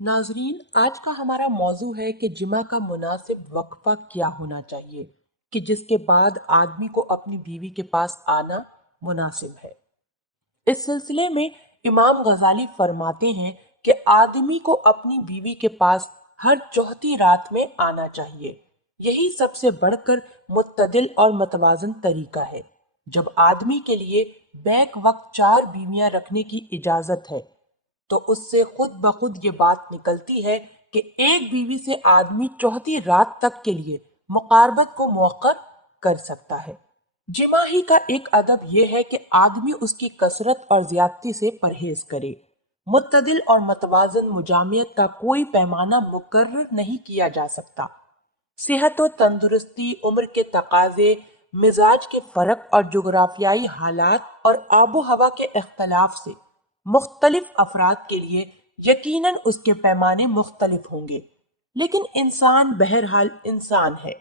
नाजरीन, आज का हमारा मौजू है कि जिमा का मुनासिब वक्फा क्या होना चाहिए कि जिसके बाद आदमी को अपनी बीवी के पास आना मुनासिब है। इस सिलसिले में इमाम गजाली फरमाते हैं कि आदमी को अपनी बीवी के पास हर चौथी रात में आना चाहिए। यही सबसे बढ़कर मुत्तदिल और मतवाजन तरीका है। जब आदमी के लिए बैक वक्त 4 बीवियां रखने की इजाजत है तो उससे खुद ब खुद ये बात निकलती है कि एक बीवी से आदमी चौथी रात तक के लिए मुकारबत को मौखर कर सकता है। जिमा ही का एक अदब यह है कि आदमी उसकी कसरत और ज्यादती से परहेज करे। मुत्तदिल और मतवाजन मुजामियत का कोई पैमाना मुकर्रर नहीं किया जा सकता। सेहत और तंदुरुस्ती, उम्र के तकाजे, मिजाज के फर्क और जुग्राफियाई हालात और आबो हवा के इख्तलाफ से मुख्तलिफ अफराद के लिए यकीनन उसके पैमाने मुख्तलिफ होंगे, लेकिन इंसान बहरहाल इंसान है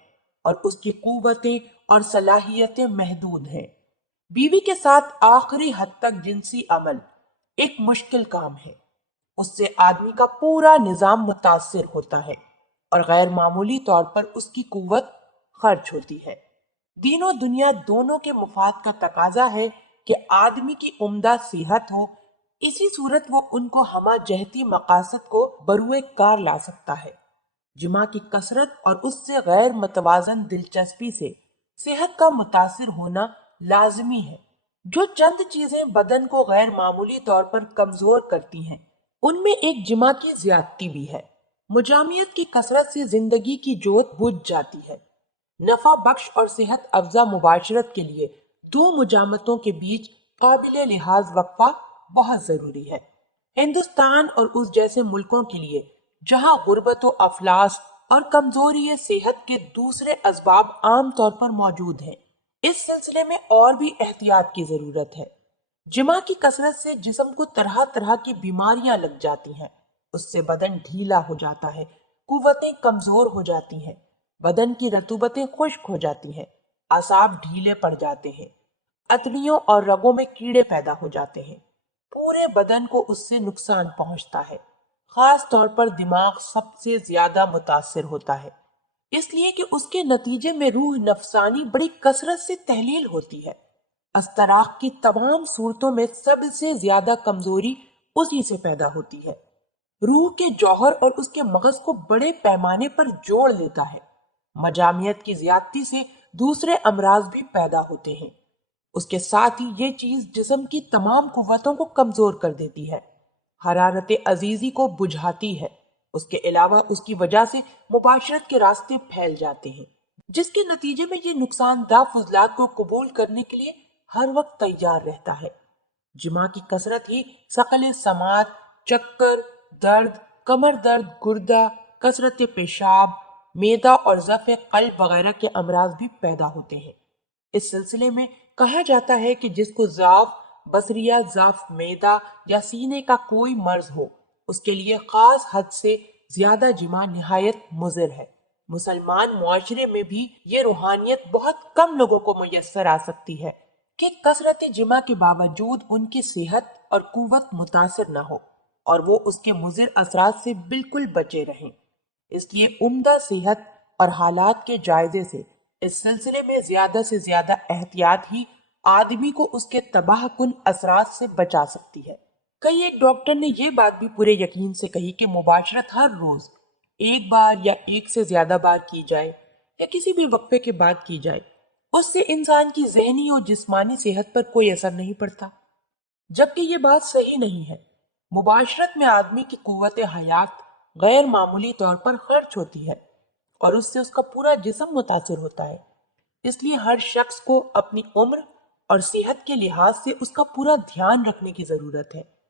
और उसकी कुव्वतें और सलाहियतें महदूद हैं। बीवी के साथ आखिरी हद तक जिनसी अमल एक मुश्किल काम है। उससे आदमी का पूरा निजाम मुतासिर होता है और गैर मामूली तौर पर उसकी कुव्वत खर्च होती है। दीनो दुनिया दोनों के मुफाद का तकाजा है कि आदमी की उम्दा सेहत हो। इसी सूरत वो उनको हमा जहती मकासद को बरुए कार ला सकता है। जिमा की कसरत और उससे गैर मतवाजन दिलचस्पी से सेहत का मुतासिर होना लाजमी है। जो चंद चीजें बदन को गैर मामूली तौर पर कमजोर करती हैं, उनमें एक जिमा की ज्यादती भी है। मुजामियत की कसरत से जिंदगी की जोत बुझ जाती है। नफा बख्श और सेहत अफजा मुबाशरत के लिए दो मुजामतों के बीच काबिल लिहाज वक्फा बहुत जरूरी है। हिंदुस्तान और उस जैसे मुल्कों के लिए जहां गुर्बत व अफलास और कमजोरी सेहत के दूसरे असबाब आम तौर पर मौजूद हैं, इस सिलसिले में और भी एहतियात की जरूरत है। जिमा की कसरत से जिस्म को तरह तरह की बीमारियां लग जाती हैं। उससे बदन ढीला हो जाता है, कुव्वतें कमजोर हो जाती हैं, बदन की रतूबतें खुश्क हो जाती हैं, आसाब ढीले पड़ जाते हैं, अतड़ियों और रगों में कीड़े पैदा हो जाते हैं। पूरे बदन को उससे नुकसान पहुंचता है। खास तौर पर दिमाग सबसे ज्यादा मुतासिर होता है, इसलिए कि उसके नतीजे में रूह नफसानी बड़ी कसरत से तहलील होती है। अस्तराख की तमाम सूरतों में सबसे ज्यादा कमजोरी उसी से पैदा होती है। रूह के जौहर और उसके मगज को बड़े पैमाने पर जोड़ लेता है। मजामियत की ज्यादती से दूसरे अमराज भी पैदा होते हैं। उसके साथ ही ये चीज जिस्म की तमाम कुव्वतों को कमजोर कर देती है, हरारत अजीजी को बुझाती है। उसके अलावा उसकी वजह से मुबाशरत के रास्ते फैल जाते हैं, जिसके नतीजे में ये नुकसानदा फजलात को कबूल करने के लिए हर वक्त तैयार रहता है। जिमा की कसरत ही सकल समात, चक्कर, दर्द, कमर दर्द, गुर्दा, कसरत पेशाब, मेदा और ज़फ़ क़ल्ब वगैरह के अमराज भी पैदा होते हैं। इस सिलसिले में कहा जाता है कि जिसको ज़ाफ, बसरिया, ज़ाफ मेदा या सीने का कोई मर्ज हो, उसके लिए खास हद से ज्यादा जिमा निहायत मुज़िर है। मुसलमान मुआशरे में भी ये रूहानियत बहुत कम लोगों को मुयस्सर आ सकती है कि कसरत जिमा के बावजूद उनकी सेहत और कुव्वत मुतासिर न हो और वो उसके मुज़िर असरात से बिल्कुल बचे रहें। इसलिए उम्दा सेहत और हालात के जायजे से इस सिलसिले में ज्यादा से ज्यादा एहतियात ही आदमी को उसके तबाहकुन असरात से बचा सकती है। कई एक डॉक्टर ने ये बात भी पूरे यकीन से कही कि मुबाशरत हर रोज एक बार या एक से ज्यादा बार की जाए या किसी भी वक्फे के बाद की जाए, उससे इंसान की जहनी और जिस्मानी सेहत पर कोई असर नहीं पड़ता, जबकि ये बात सही नहीं है। मुबाशरत में आदमी की कुव्वत हयात गैर मामूली तौर पर खर्च होती है और उससे उसका पूरा जिस्म मुतासिर होता है। इसलिए हर शख्स को अपनी उम्र और सेहत के लिहाज से उसका पूरा ध्यान रखने की जरूरत है।